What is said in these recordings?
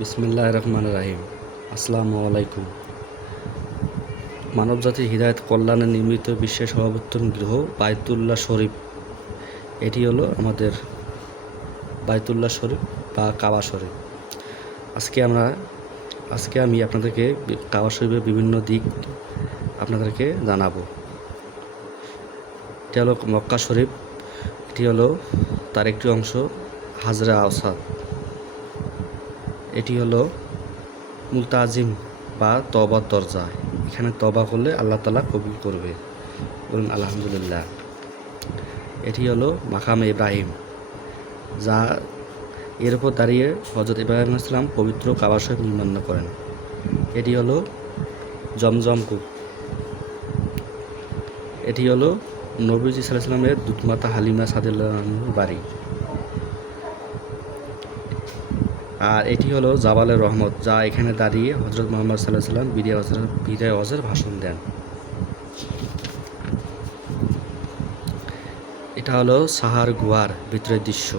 বিসমিল্লাহির রহমানির রহিম। আসসালামু আলাইকুম। মানবজাতির হিদায়াত কল্যাণে নির্মিত বিশ্বের সর্বোত্তম গৃহ বায়তুল্লাহ শরীফ। এটি হলো আমাদের বায়তুল্লাহ শরীফ বা কাবা শরীফ। আজকে আমি আপনাদেরকে কাবা শরীফের বিভিন্ন দিক আপনাদেরকে জানাবো। এটি হলো মক্কা শরীফ। এটি হলো তার একটি অংশ, হাজরে আওসাদ। এটি হলো মুলতাজিম বা তওবার দরজা। এখানে তওবা করলে আল্লাহ তাআলা কবুল করবে, বলুন আলহামদুলিল্লাহ। এটি হলো মাকামে ইব্রাহিম, যা এর উপর দাঁড়িয়ে হযরত ইব্রাহিম আলাইহিস সালাম পবিত্র কাবা শরীফ নির্মাণ করেন। এটি হলো জমজম কূপ। এটি হলো নবীজি সাল্লাল্লাহু আলাইহি সাল্লামের দুধমাতা হালিমা সাদিয়াল্লাহু আনহার বাড়ি। আর এটি হলো জাবালের রহমত, যা এখানে দাঁড়িয়ে হযরত মুহাম্মদ সাল্লাল্লাহু আলাইহি সাল্লাম বিদায় হজের ভাষণ দেন। এটা হলো সাহার গুহার ভিতরের দৃশ্য,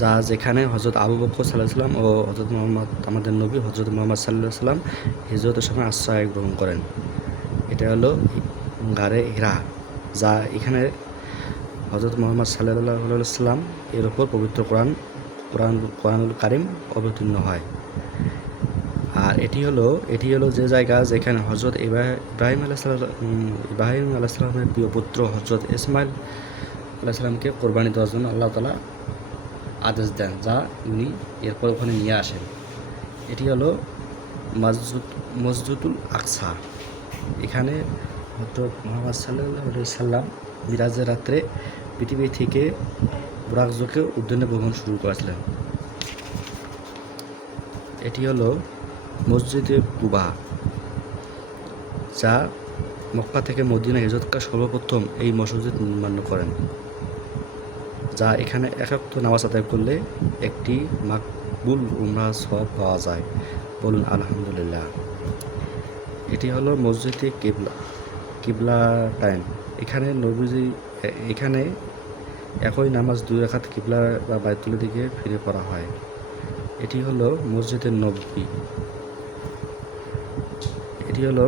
যা যেখানে হযরত আবু বকর সাল্লাল্লাহু আলাইহি সাল্লাম ও হযরত মুহাম্মদ, আমাদের নবী হযরত মুহাম্মদ সাল্লাল্লাহু আলাইহি সাল্লাম হিজরতের সময় আশ্রয় গ্রহণ করেন। এটা হলো গারে হিরা, যা এখানে হযরত মুহাম্মদ সাল্লাল্লাহু আলাইহি সাল্লাম এর উপর পবিত্র কোরআনুল কারীম অবতীর্ণ হয়। আর এটি হলো যে জায়গা যেখানে হযরত ইব্রাহিম আলাইহিস সালামের প্রিয় পুত্র হযরত ইসমাইল আলাইহিস সালামকে কোরবানি দেওয়ার জন্য আল্লাহ তাআলা আদেশ দেন, যা উনি এরপর ওখানে নিয়ে আসেন। এটি হলো মসজিদুল আকসা। এখানে হযরত মুহাম্মদ সাল্লাল্লাহু আলাইহি সাল্লাম মিরাজের রাত্রে পৃথিবী থেকে বুরাকযোগে উদ্যানে ভ্রমণ শুরু করেছিলেন। এটি হলো মসজিদে কুবা, যা মক্কা থেকে মদিনা হিজরতকারী সর্বপ্রথম এই মসজিদ নির্মাণ করেন, যা এখানে এক ওয়াক্ত নামাজ আদায় করলে একটি মাকবুল উমরাহ সওয়াব পাওয়া যায়, বলুন আলহামদুলিল্লাহ। এটি হলো মসজিদে কিবলা টাইম। এখানে নবীজি এখানে একই নামাজ 2 রাকাত কিবলা বা বাইতুলের দিকে ফিরে পড়া হয়। এটি হলো মসজিদে নববী। এটি হলো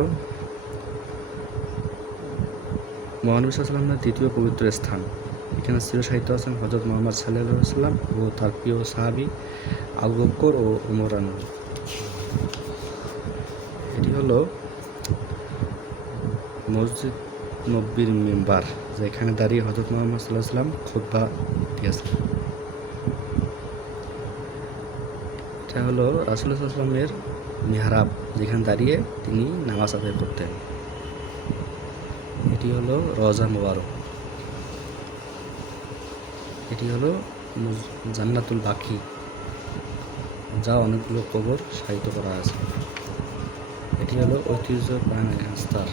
মহানবী সাল্লাল্লাহু আলাইহি ওয়াসাল্লামের দ্বিতীয় পবিত্র স্থান। এখানে চিরশায়িত আছেন হযরত মুহাম্মদ সাল্লাল্লাহু আলাইহি ওয়াসাল্লাম ও তার প্রিয় সাহাবী আবু বকর ও ওমর রাদিয়াল্লাহু আনহু। এটি হলো মসজিদ নববীর মিম্বার, যেখানে দাঁড়িয়ে হযরত মুহাম্মদ সাল্লাল্লাহু আলাইহি ওয়াসাল্লাম খুতবা দিয়েছেন। এটা হলো রাসূলুল্লাহ সাল্লাল্লাহু আলাইহি ওয়াসাল্লামের মিহরাব, যেখানে দাঁড়িয়ে তিনি নামাজ আদায় করতেন। এটি হলো রওজা মুবারক। এটি হলো জান্নাতুল বাকি, যা অনেকগুলো কবর সাহিত্য করা আছে। এটি হলো ঐতিহ্যবাহী স্তর।